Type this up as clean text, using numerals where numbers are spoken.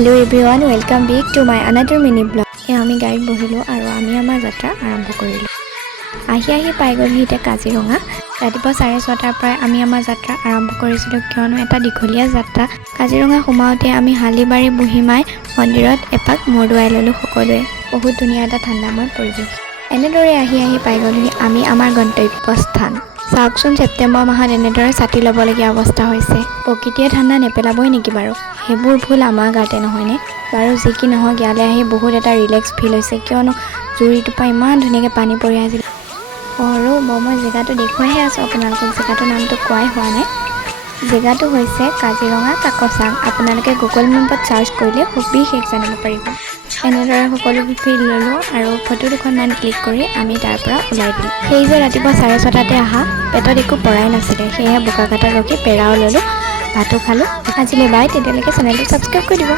Hello everyone, welcome back to my another mini vlog. আমি গাড়ীত বহিলো আৰু আমি আমাৰ যাত্ৰা আৰম্ভ কৰিলো। আহি পাই গ'লো হিতে কাজিৰঙা। ৰাতিপুৱা 6:30 পৰা আমি আমাৰ যাত্ৰা আৰম্ভ কৰিছিলো কিয়নো এটা দীঘলীয়া যাত্ৰা। কাজিৰঙা সোমাওতে আমি হালিবাৰী বুহিমাই মন্দিৰত এপাক মৰদুৱাই ললো সকলোৱে। বহুত ধুনীয়া এটা ঠাণ্ডাময় পৰিৱেশ। এনেদৰে আহি পাই গ'লো আমি আমাৰ গন্তব্যস্থান। চাওকচোন ছেপ্টেম্বৰ মাহত এনেদৰে ছাতি ল'বলগীয়া অৱস্থা হৈছে। প্ৰকৃতিয়ে ঠাণ্ডা নেপেলাবই নেকি বাৰু? সেইবোৰ ভুল আমাৰ গাতে নহয়নে? বাৰু যি কি নহওক ইয়ালৈ আহি বহুত এটা ৰিলেক্স ফিল হৈছে কিয়নো জুৰিটোৰ পৰা ইমান ধুনীয়াকৈ পানী পৰি আছিল। মই জেগাটো দেখুৱাইহে আছোঁ আপোনালোকক, জেগাটোৰ নামটো কোৱাই হোৱা নাই। জেগাটো হৈছে কাজিৰঙা কাকচাং। আপোনালোকে গুগল মেপত চাৰ্চ কৰিলে সবিশেষ জানিব পাৰিব। এনেদৰে সকলোবোৰ ফিল ল'লোঁ আৰু ফটো দুখনমান ক্লিক কৰি আমি তাৰ পৰা ওলাই দিলোঁ। সেই যে ৰাতিপুৱা 6:30 অহা, পেটত একো পৰাই নাছিলে, সেয়েহে বোকাঘাটত ৰখি পেৰাও ল'লোঁ, ভাতো খালোঁ। আজিলৈ বাই, তেতিয়ালৈকে চেনেলটো ছাবস্ক্ৰাইব কৰি দিব।